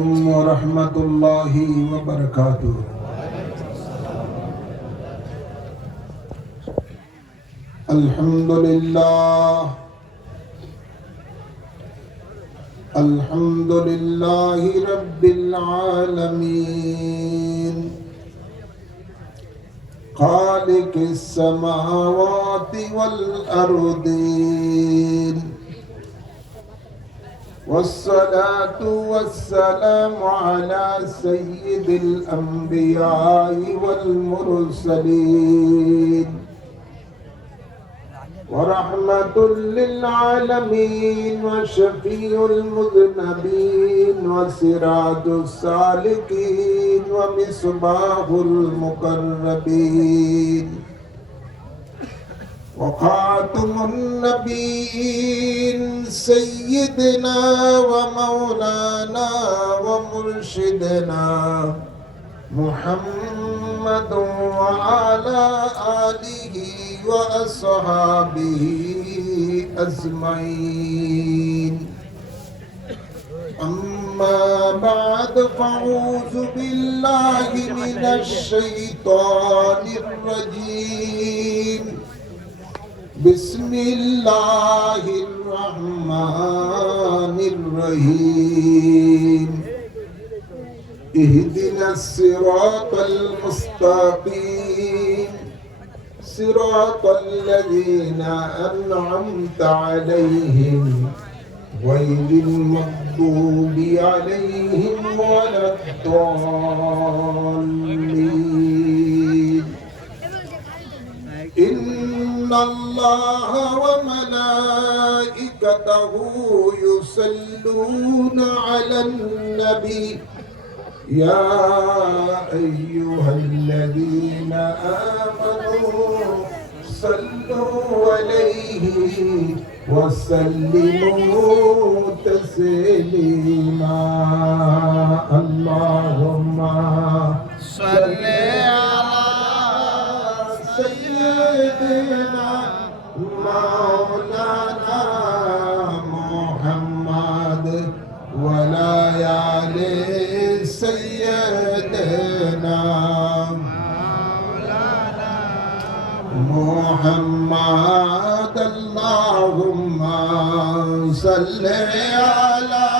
ورحمة الله وبركاته. الحمد لله الحمد لله رب العالمين خالق السماوات والأرضين، والصلاة والسلام على سيد الأنبياء والمرسلين ورحمة للعالمين وشفيع المذنبين وسراج السالكين ومصباح المقربين وخاتم النبيين سيدنا ومولانا ومرشدنا محمد وعلى آله وأصحابه أجمعين. أما بعد، فأعوذ بالله من الشيطان الرجيم. بسم الله الرحمن الرحيم. اهدنا الصراط المستقيم صراط الذين أنعمت عليهم غير المغضوب عليهم ولا الضالين. إن الله وملائكته يصلون على النبي يا أيها الذين آمنوا صلوا عليه وسلموا تسليما. اللهم صل على سيدنا مولانا محمد وعلى آل سيدنا محمد. اللهم صل على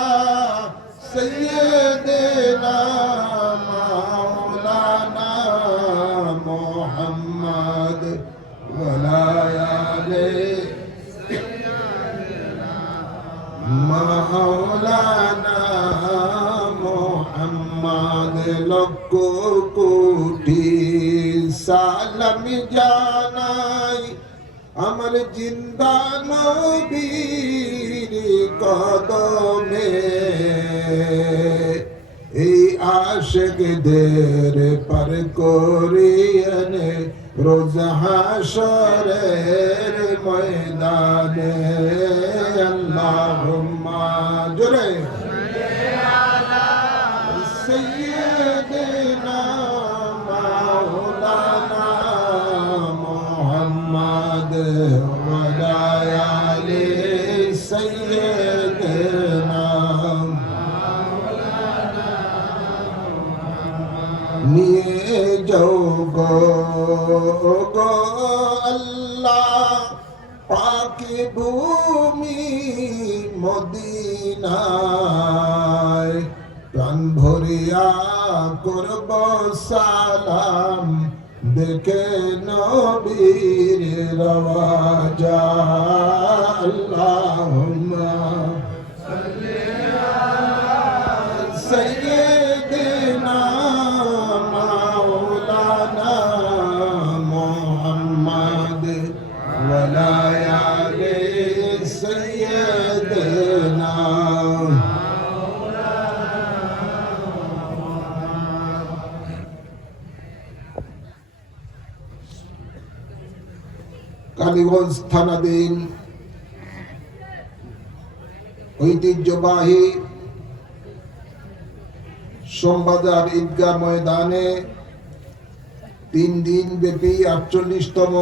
سيدنا مولانا محمد وعلى آل مولانا محمد. লক্ষ কোটি সালাম জানাই আমার জিন্দা নবীর কদমে, এই আশিকদের পার করিয়ানে রোজ হাশরের ময়দানে। আল্লাহুম্মা জোরে سيدنا مولانا محمد وعلى آل سيدنا مولانا নিয়ে যাও গো আল্লাহ পাকি ভূমি মদিনায়, প্রাণ ভরিয়া করব সালাম দেখে নবীর রওজা। আল্লাহুম্মা সাল্লি আলা সাইয়্যিদিনা মাওলানা মুহাম্মদ ওয়া আলা আলি সাইয়্যিদিনা। কালীগঞ্জ থানাধীন ঐতিহ্যবাহী সোমবাজার ঈদগাহ ময়দানে 3 দিন ব্যাপী 48তম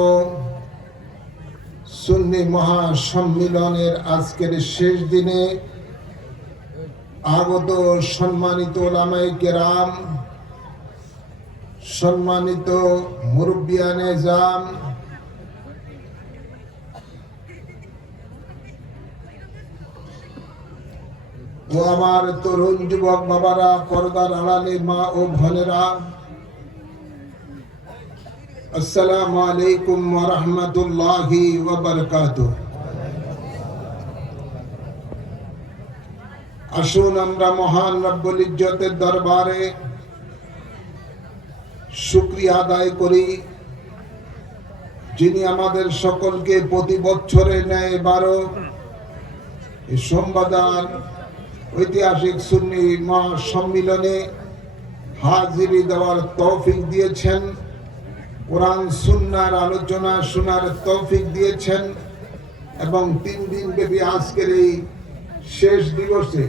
সুন্নি মহাসম্মিলনের আজকের শেষ দিনে আগত সম্মানিত ওলামায়ে কেরাম, সম্মানিত মুরব্বিয়ানে জাম, ও আমার তরুণ যুবক বাবারা, পর্দার আড়ালে মা ও বোনেরা, আসসালামু আলাইকুম ওয়া রাহমাতুল্লাহি ওয়া বারাকাতুহু। আসুন আমরা মহান রব্বুল ইজ্জতের দরবারে শুকরিয়া আদায় করি, যিনি আমাদের সকলকে প্রতি বছরের ন্যায় এবারও এই সোমবাজার ঐতিহাসিক সুন্নি মহাসম্মিলনে হাজিরি দেওয়ার তৌফিক দিয়েছেন, কোরআন সুন্নাহর আলোচনা শোনার তৌফিক দিয়েছেন এবং 3 দিন ব্যাপী আজকের এই শেষ দিবসে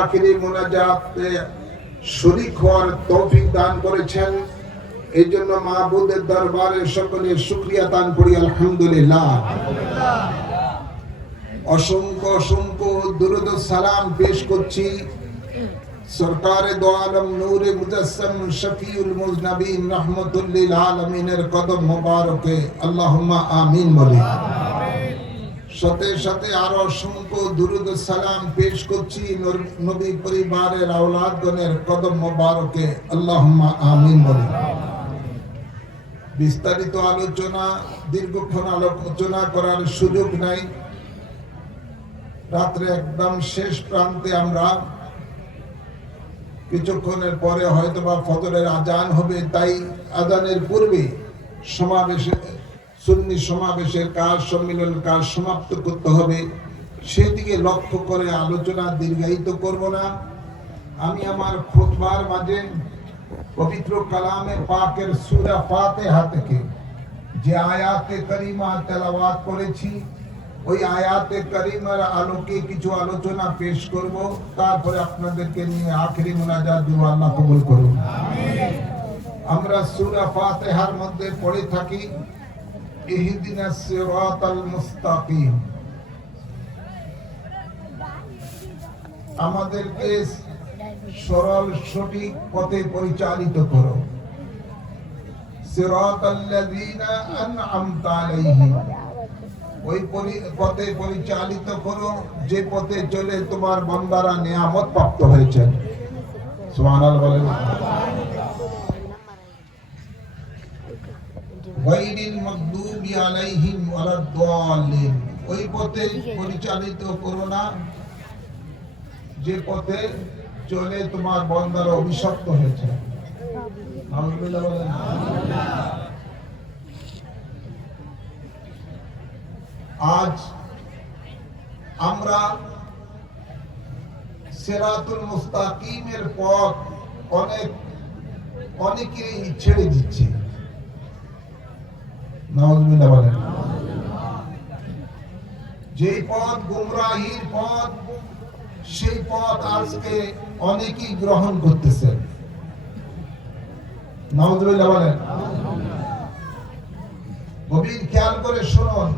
আখিরি মুনাজাতে শরীক হওয়ার তৌফিক দান করেছেন। এই জন্য মাহবুদের দরবারে সকলে শুকরিয়া দান করি আলহামদুলিল্লাহ। অসংখ্য অসংখ্য দুরূদ ও সালাম পেশ করছি সরকারে দো আলম নূরে মুজাসসাম শফিউল মুজনবিন রাহমাতুল লিল আলামিনের কদম মোবারকে আল্লাহুম্মা আমিন বলি। সাথে সাথে আরো অসংখ্য দুরূদ ও সালাম পেশ করছি নবী পরিবারের আওলাদগণের কদম মোবারকে আল্লাহুম্মা আমিন বলি। বিস্তারিত আলোচনা, দীর্ঘক্ষণ আলোচনা করার সুযোগ নাই। রাত্রে একদম শেষ প্রান্তে আমরা, কিছুক্ষণের পরে হয়তোবা ফজরের আজান হবে, তাই আজানের পূর্বে সমাবেশে সুন্নি সমাবেশের কাজ, সম্মিলনের কাজ সমাপ্ত করতে হবে। সেদিকে লক্ষ্য করে আলোচনা দীর্ঘায়িত করব না। আমি আমার খুতবার মাঝে পবিত্র কালামে পাকের সূরা ফাতিহা থেকে যে আয়াতে কারিমা তেলাওয়াত করেছি, ওই আয়াতে কারিমার আলোকে কিছু আলোচনা পেশ করব। তারপরে আপনাদেরকে নিয়ে আখিরি মুনাজাত দিব। আল্লাহ কবুল করুন। আমরা সূরা ফাতিহার মধ্যে পড়ে থাকি ইহদিনাস সিরাতাল মুস্তাকিম, আমাদেরকে সরল সঠিক পথে পরিচালিত করো। সিরাতাল্লাযীনা আন'আমতা আলাইহিম, ওই পথে পরিচালিত করো যে পথে চলে তোমার বান্দারা নিয়ামত প্রাপ্ত হয়েছেন। সুবহানাল্লাহ বলেন। গায়রিল মাগদুবি আলাইহিম ওয়ালাদ-দাল্লিন, ওই পথে পরিচালিত করো না যে পথে চলে তোমার বান্দারা অভিশপ্ত হয়েছে। আলহামদুলিল্লাহ বলেন। আজ আমরা সিরাতুল মুস্তাকিমের পথ অনেকেই ছেড়ে দিচ্ছে। নাউযুবিল্লাহ বলেন। যে পথ গুমরাহির পথ, সেই পথ আজকে অনেকেই গ্রহণ করতেছেন। নাউযুবিল্লাহ বলেন। গভীর খেয়াল করে শুনুন,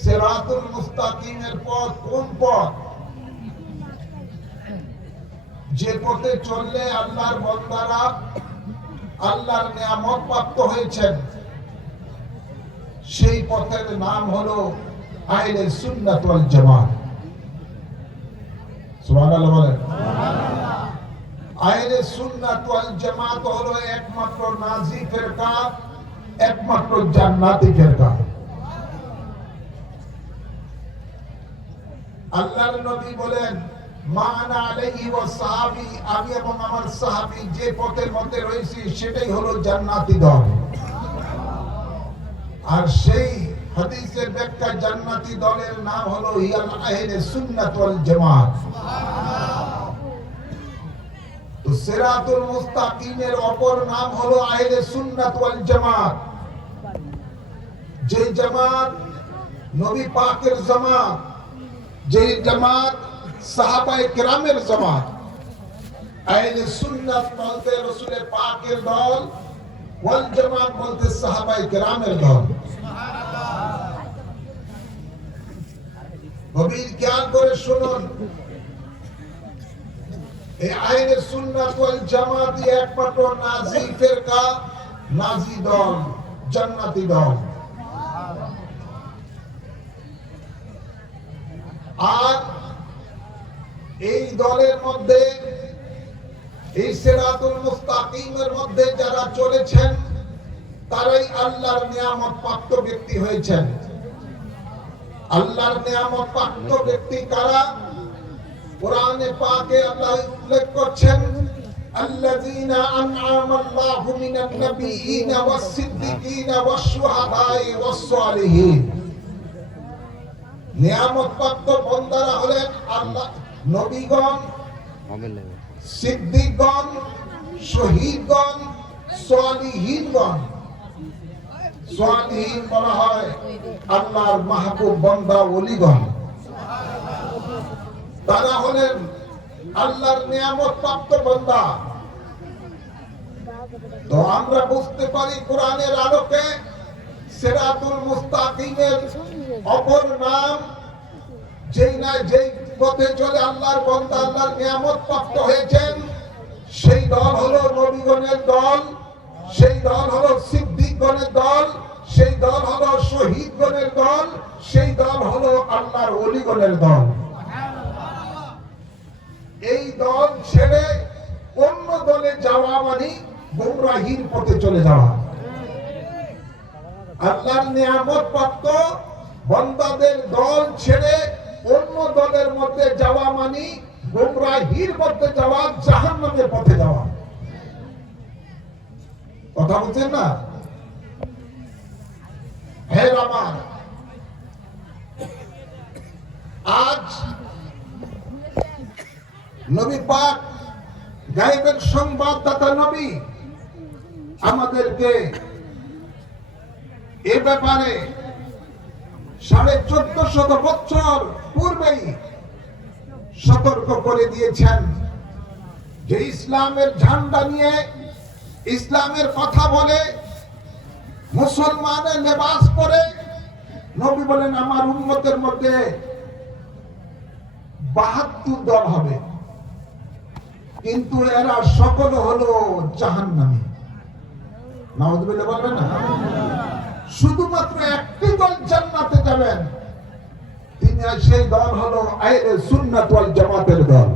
সিরাতুল মুস্তাকিমের পথ কোন পথ? যে পথে চললে আল্লাহর বান্দারা আল্লাহর নিয়ামত প্রাপ্ত হয়েছেন, সেই পথের নাম হলো আহলে সুন্নাত ওয়াল জামাত। সুবহানাল্লাহ বলেন। আহলে সুন্নাত ওয়াল জামাত হলো একমাত্র নাজি ফিরকা, একমাত্র জান্নাতি ফিরকা। আল্লাহর নবী বলেন, মা আনা আলাইহি ওয়া সাহাবী, আমি এবং আমার সাহাবী যে পথের মধ্যে রয়েছি সেটাই হলো জান্নাতি দল। আর সেই হাদিসের ব্যাখ্যা জান্নাতি দলের নাম হলো হিয়াল আহলে সুন্নাত ওয়াল জামাত। তো সিরাতুল মুস্তাকিমের অপর নাম হলো আহলে সুন্নাত ওয়াল জামাত। যে জামাত নবী পাকের জামাত, যে জামাত সাহাবায়ে কেরামের জামাত। আহলে সুন্নাত বলতে রাসূলের পাকের দল, ওয়াল জামাত বলতে সাহাবায়ে কেরামের দল। গভীর খেয়াল করে শুনুন, এই আহলে সুন্নাত ওয়াল জামাত একমাত্র নাজি ফিরকা, নাজি দল, জান্নাতি দল। আর এই দলের মধ্যে, এই সিরাতুল মুস্তাকিমের মধ্যে যারা চলেছেন তারাই আল্লাহর নিয়ামত প্রাপ্ত ব্যক্তি হয়েছেন। আল্লাহর নিয়ামত প্রাপ্ত ব্যক্তি কারা? কোরআনে পাকে আল্লাহ উল্লেখ করছেন, আল্লাযীনা আন'আমাল্লাহু মিনান নাবিয়্যিনা ওয়াস-সিদ্দিকিনা ওয়াশ-শুহাদা'i ওয়াস-সালিহিন। নিয়ামত প্রাপ্ত বান্দারা হলেন আল্লাহ নবীগণ, সিদ্দিকগণ, শহীদগণ, সালিহিনগণ। সালিহিন বলা হয় আল্লাহর মাহবুব বান্দা ওলিগণ। তারা হলেন আল্লাহর নিয়ামত প্রাপ্ত বান্দা। তো আমরা বুঝতে পারি কোরআনের আলোকে সিরাতুল মুস্তাকিমের অপর নাম, যেই পথে চলে আল্লাহর বান্দা আল্লাহর নিয়ামত প্রাপ্ত হয়েছেন, সেই দল হলো নবীগণের দল, সেই দল হলো সিদ্দিকগণের দল, সেই দল হলো শহীদগণের দল, সেই দল হলো আল্লাহর ওলিগণের দল। এই দল ছেড়ে অন্য দলে যাওয়া মানে গোমরাহির পথে চলে যাওয়া। আল্লাহর নিয়ামত প্রাপ্ত বান্দাদের দল ছেড়ে অন্য দলের মধ্যে যাওয়া মানে গোমরাহির পথে যাওয়া, জাহান্নামের পথে যাওয়া। কথা বলছেন না? হে আমার, আজ নবী পাক গায়েবের সংবাদদাতা নবী আমাদেরকে এ ব্যাপারে 1450 বছর পূর্বেই সতর্ক করে দিয়েছেন যে ইসলামের ঝান্ডা নিয়ে, ইসলামের কথা বলে, মুসলমানের লেবাস পরে নবী বলেন আমার উম্মতের মধ্যে 72 দল হবে, কিন্তু এরা সকল হলো জাহান্নামী। নাউযুবিল্লাহ বলবেন না? শুধুমাত্র একটি দল জান্নাতে যাবেন, তিনি সেই দল হলো আহলে সুন্নাত ওয়াল জামাতের দল।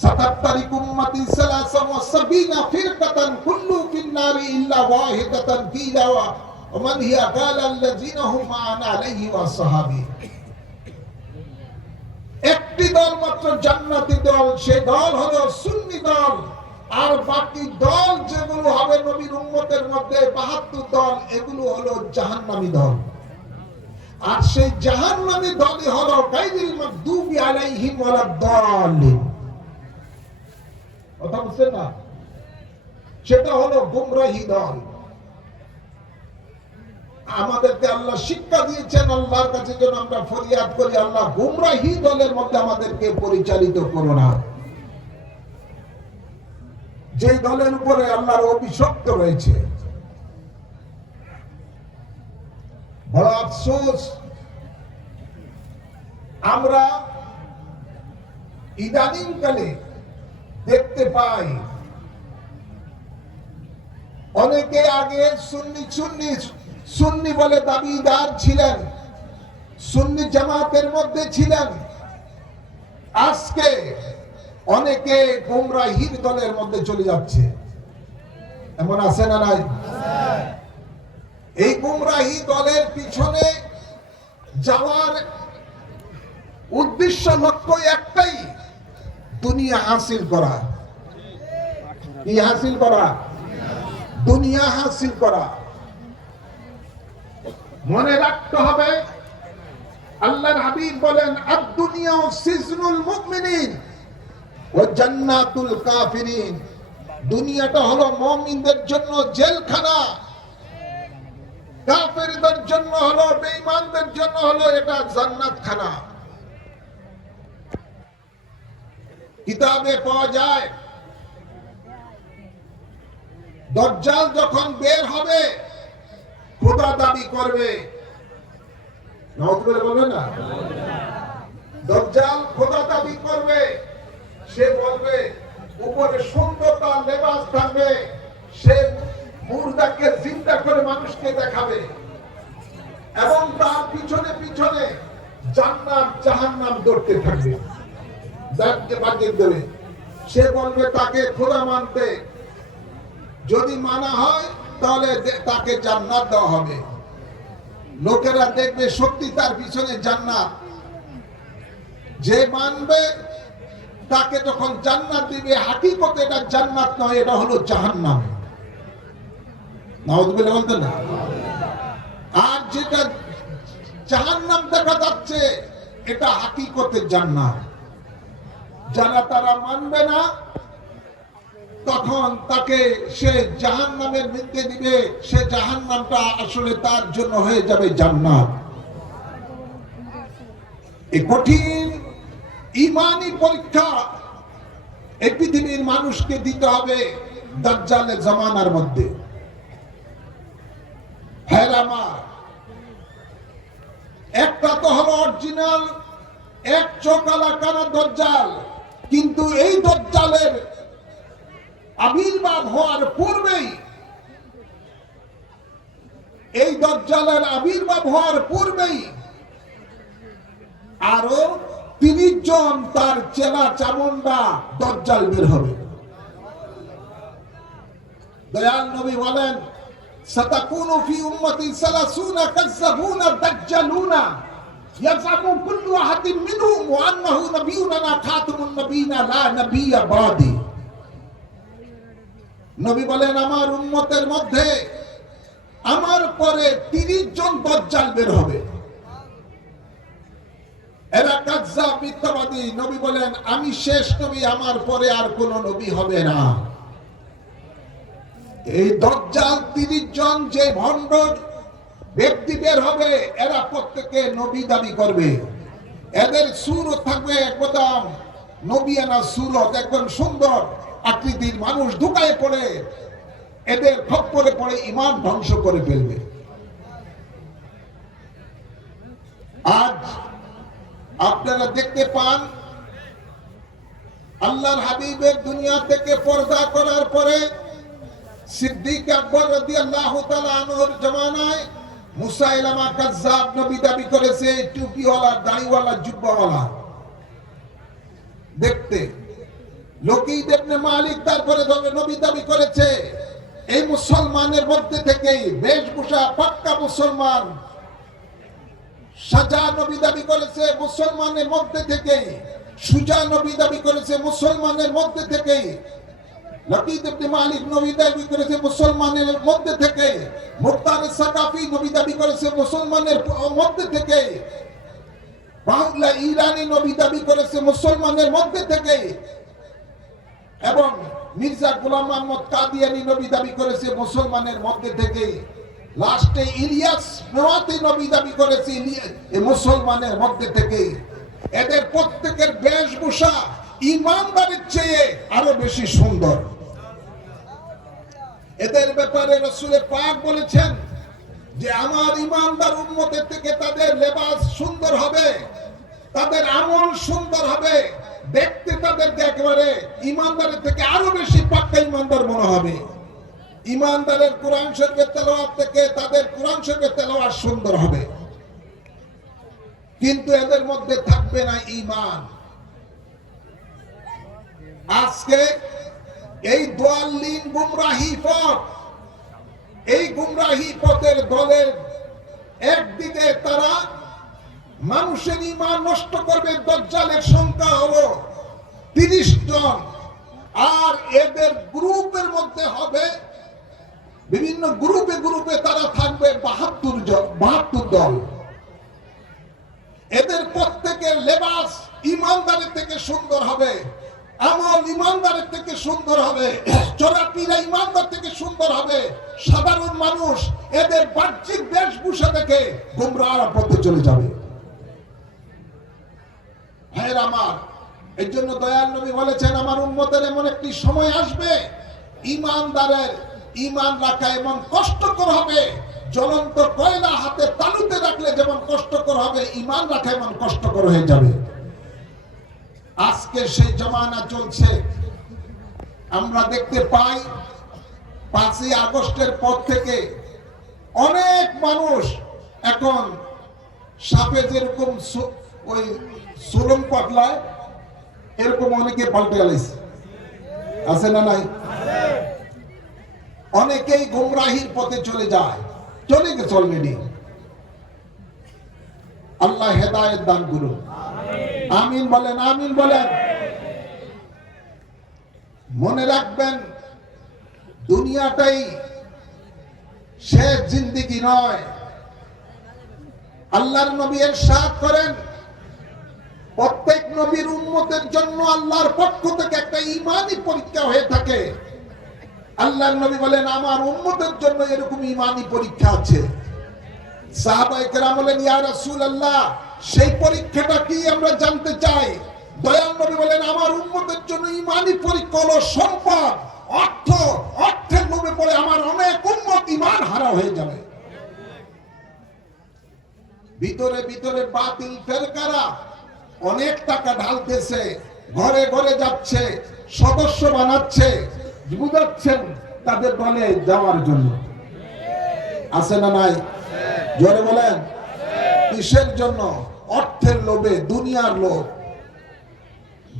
সাতাত্তারিক উম্মতি 73 ফিরকাতান কুল্লু ফিন-নারি ইল্লা ওয়াহিদাতান কিলা ওয়া মান হিয়া ক্বালা আল্লাযীনা হুম মা'আনা আলাইহি ওয়া সাহাবী। একটি দল মাত্র জান্নাতি দল, সেই দল হলো সুন্নি দল। আর বাকি দল যেগুলো হবে নবীর উম্মতের মধ্যে 72 দল, এগুলো হলো জাহান্নামী দল। আর সেই জাহান্নামী দলই হলো গায়রিল মাগদুবি আলাইহিম ওয়ালাদ-দাল্লিন। কথা বুঝছেন না? সেটা হলো গুমরাহী দল। আমাদেরকে আল্লাহ শিক্ষা দিয়েছেন, আল্লাহর কাছে যেন আমরা ফরিয়াদ করি, আল্লাহ গুমরাহী দলের মধ্যে আমাদেরকে পরিচালিত করো না। যে দলের উপরে আল্লাহর অভিশপ্ত রয়েছে। বড় আফসোস, আমরা ইদানিংকালে দেখতে পাই অনেকে আগে সুন্নি বলে দাবিদার ছিলেন, সুন্নি জামাতের মধ্যে ছিলেন, আজকে অনেকে গুমরাহির দলের মধ্যে চলে যাচ্ছে। এমন আছে না নাই? এই গুমরাহি দলের পিছনে যাওয়ার উদ্দেশ্য, লক্ষ্য একটাই, দুনিয়া হাসিল করা। কি হাসিল করা? দুনিয়া হাসিল করা। মনে রাখতে হবে, আল্লাহর হাবিব বলেন আদ-দুনিয়া সিজনুল মুমিনিন ওয়া জান্নাতুল কাফিরিন। দুনিয়াটা হলো মুমিনদের জন্য জেলখানা, কাফেরদের জন্য হলো, বেঈমানদের জন্য হলো এটা জান্নাতখানা। কিতাবে পাওয়া যায়, দাজ্জাল যখন বের হবে, খোদা দাবি করবে, নাউজুবিল্লাহ বলবে না? দাজ্জাল খোদা দাবি করবে, সে বলবে উপরে সুন্দরতা লেবাস থাকবে, সে মুর্দাকে জিন্দা করে মানুষকে দেখাবে এবং তার পিছনে পিছনে জান্নাত জাহান্নাম দৌড়তে থাকবে, দাঁতকে বাজিয়ে দেবে। সে বলবে তাকে খোদা মানতে, যদি মানা হয় তাহলে তাকে জান্নাত দেওয়া হবে। লোকেরা দেখবে সত্যি তার পিছনে জান্নাত, যে মানবে তাকে যখন জান্নাত দিবে, হাকিকতে এটা জান্নাত নয়, এটা হলো জাহান্নাম। নাউজুবিল্লাহ বলতে না? আর যেটা জাহান্নাম দেখা যাচ্ছে এটা হাকিকতে জান্নাত। যারা তারা মানবে না তখন তাকে সে জাহান্নামের মধ্যে দিবে, সে জাহান্নামটা আসলে তার জন্য হয়ে যাবে জান্নাত। এই কঠিন ঈমানি পরীক্ষা এই পৃথিবীর মানুষকে দিতে হবে দাজ্জালের জামানার মধ্যে। হ্যাঁ আমার একটা তো হলো অরিজিনাল এক চোখালা কানা দাজ্জাল, কিন্তু এই দাজ্জালের আবির্ভাব হওয়ার পূর্বেই, এই দাজ্জালের আবির্ভাব হওয়ার পূর্বেই আরো 30 জন তার চেলা চামুন্ডা দাজ্জাল বের হবে। দয়াল নবী বলেন সাতাকুনু ফি উম্মতি 30 কাযাবুনা দাজ্জালুনা ইয়াজামু কুল্লু আহাদিন মিনহুম ওয়া আন্নাহু নাবিয়ুনা খাতামুন নাবিয়িনা লা নাবিয়্যা বাদি। নবী বলেন আমার উম্মতের মধ্যে আমার পরে 30 জন দাজ্জাল বের হবে, এরা কাযযাব মিথ্যাবাদী। নবী বলেন আমি শেষ নবী, আমার পরে আর কোন নবী হবে না। এই দাজ্জাল 30 জন যে ভণ্ড ব্যক্তি বের হবে, এরা প্রত্যেকে নবী দাবি করবে। এদের সুরত থাকবে একদম নবিয়ানা সুরত, একদম সুন্দর আকৃতির, মানুষ ঢুকায় পড়ে এদের খপ্পরে পড়ে ঈমান ধ্বংস করে ফেলবে। আজ আপনারা দেখতে পান আল্লাহর হাবিবের দুনিয়া থেকে পর্দা করার পরে সিদ্দিক আকবর রাদিয়াল্লাহু তাআলা আনহুর জামানায় মুসাইলামা কাযযাব নবী দাবি করেছে, টুপিওয়ালা, দাড়িওয়ালা, জুব্বাওয়ালা দেখতে। লকিদ ইবনে মালিক তারপরে নবী দাবি করেছে। এই মুসলমানের মধ্যে থেকেই বেশভূষা পাক্কা মুসলমান সাজা নবী দাবি করেছে, মুসলমানের মধ্যে থেকেই সুজা নবী দাবি করেছে, মুসলমানের মধ্যে থেকেই লকিদ ইবনে মালিক নবী দাবি করেছে, মুসলমানের মধ্যে থেকে মুখতার সাকাফি নবী দাবি করেছে, মুসলমানের মধ্যে থেকে বাংলা ইরানি নবী দাবি করেছে, মুসলমানের মধ্যে থেকে, এবং মির্জা গোলাম মোহাম্মদ কাদিয়ানী নবী দাবি করেছে মুসলমানের মধ্যে থেকে। লাস্টে ইলিয়াস মেওয়াতি নবী দাবি করেছে মুসলমানের মধ্যে থেকে। এদের প্রত্যেকের বেশভূষা ইমানদারের চেয়ে আরো বেশি সুন্দর। এদের ব্যাপারে রাসূল পাক বলেছেন যে আমার ইমানদার উম্মতের থেকে তাদের লেবাস সুন্দর হবে, তাদের আমল সুন্দর হবে, দেখতে তাদেরকে একেবারে ইমানদারের থেকে আরো বেশি পাক্কা ইমানদার মনে হবে। ইমানদারের কোরআন শরীফের তেলাওয়াত থেকে তাদের কোরআন শরীফের তেলাওয়াত সুন্দর হবে, কিন্তু এদের মধ্যে থাকবে না ঈমান। আজকে এই দাল্লিন গুমরাহি পথ, এই গুমরাহি পথের দলের একদিকে তারা মানুষের ঈমান নষ্ট করবে। দাজ্জালের সংখ্যা হলো 30 জন, আর এদের গ্রুপের মধ্যে হবে বিভিন্ন গ্রুপে গ্রুপে তারা থাকবে 72 দল। এদের প্রত্যেকের লেবাস ইমানদারের থেকে সুন্দর হবে, আমল ইমানদারের থেকে সুন্দর হবে, চোরাটিরা ইমানদার থেকে সুন্দর হবে। সাধারণ মানুষ এদের বাহ্যিক বেশভূষা দেখে গোমরাহ পথে চলে যাবে। ভাইয়ের আমার, এই জন্য দয়াল নবী বলেছেন আমার উম্মতের এমন একটি সময় আসবে ইমানদারের ঈমান রাখা এমন কষ্টকর হবে, জ্বলন্ত কয়লা হাতে তালুতে রাখলে যেমন কষ্টকর হবে, ঈমান রাখা এমন কষ্টকর হয়ে যাবে। আজকে সেই জমানা চলছে। আমরা দেখতে পাই 5ই আগস্টের পর থেকে অনেক মানুষ এখন সাপে যেরকম ওই সুলম পাতলায় এরকম অনেকে পাল্টে গেছে, আছে না নাই? অনেকেই গুমরাহির পথে চলে যায়, চলে গেছে অলরেডি। আল্লাহ হেদায়েত দান করুন, আমিন বলেন, আমিন বলেন। মনে রাখবেন, দুনিয়াটাই শেষ জিন্দেগি নয়। আল্লাহর নবী ইরশাদ করেন, প্রত্যেক নবীর উম্মতের জন্য আল্লাহর পক্ষ থেকে একটা ঈমানি পরীক্ষা হয়ে থাকে। আল্লাহর নবী বলেন, আমার উম্মতের জন্য এরকম ঈমানি পরীক্ষা আছে। সাহাবায়ে কেরাম বলেন, ইয়া রাসূলুল্লাহ, সেই পরীক্ষাটা কি আমরা জানতে চাই। দয়াল নবী বলেন, আমার উম্মতের জন্য ঈমানি পরীক্ষা হলো সম্পদ, অর্থ। অর্থের লোভে পড়ে আমার অনেক উম্মত ঈমান হারা হয়ে যাবে। ভিতরে ভিতরে বাতিল ফেরকারা অনেক টাকা ঢালতেছে, ঘরে ঘরে যাচ্ছে, সদস্য বানাচ্ছে, বুঝাচ্ছেন তাদের দলে যাওয়ার জন্য। আছে না নাই? জোরে বলেন। কিসের জন্য? অর্থের লোভে, দুনিয়ার লোভ,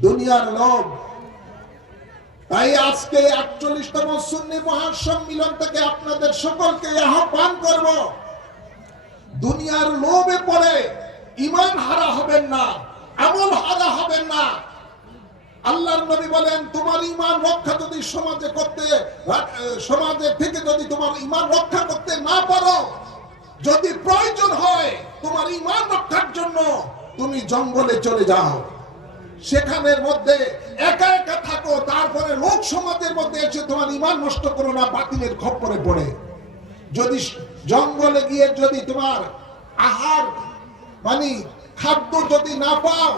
দুনিয়ার লোভ। তাই আজকে ৪৮তম সুন্নি মহাসম্মিলন থেকে আপনাদের সকলকে আহ্বান করব, দুনিয়ার লোভে পড়ে ঈমান হারা হবেন না, আমল হারা হবেন না। আল্লাহর নবী বলেন, তোমার ঈমান রক্ষা যদি সমাজে থেকে যদি তোমার ঈমান রক্ষা করতে না পারো, যদি প্রয়োজন হয় তোমার ঈমান রক্ষার জন্য তুমি জঙ্গলে চলে যাও, সেখানের মধ্যে একা একা থাকো, তারপরে লোক সমাজের মধ্যে এসে তোমার ঈমান নষ্ট করো না বাতিলের খপ্পরে পড়ে। যদি জঙ্গলে গিয়ে যদি তোমার আহার মানে খাদ্য যদি না পাও,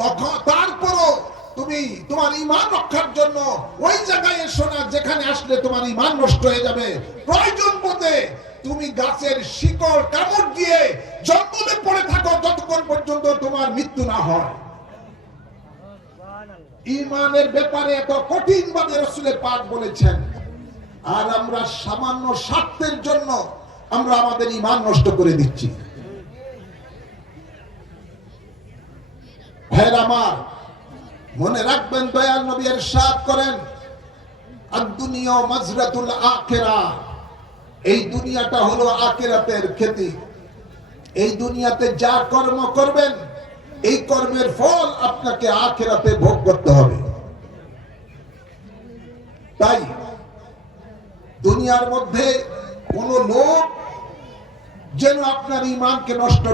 তখন তারপরও তুমি তোমার ঈমান রক্ষার জন্য ওই জায়গায় এসো না যেখানে আসলে তোমার ঈমান নষ্ট হয়ে যাবে। প্রয়োজন বোধে তুমি গাছের শিকড় কামড় দিয়ে জঙ্গলে পড়ে থাকো যতক্ষণ পর্যন্ত তোমার মৃত্যু না হয়। ঈমানের ব্যাপারে এত কঠিন ভাবে রাসূলে পাক বলেছেন, আর আমরা সামান্য স্বার্থের জন্য আমরা আমাদের ঈমান নষ্ট করে দিচ্ছি। ভাইরা আমার, মনে রাখবেন, দয়াল নবী ইরশাদ করেন, আদ-দুনিয়া মাজরাতুল আখিরাহ, এই দুনিয়াটা হলো আখিরাতের খেতি। এই দুনিয়াতে যা কর্ম করবেন, এই কর্মের ফল আপনাকে আখিরাতে ভোগ করতে হবে। তাই দুনিয়ার মধ্যে কোন লোক যেন আপনার ঈমানকে নষ্ট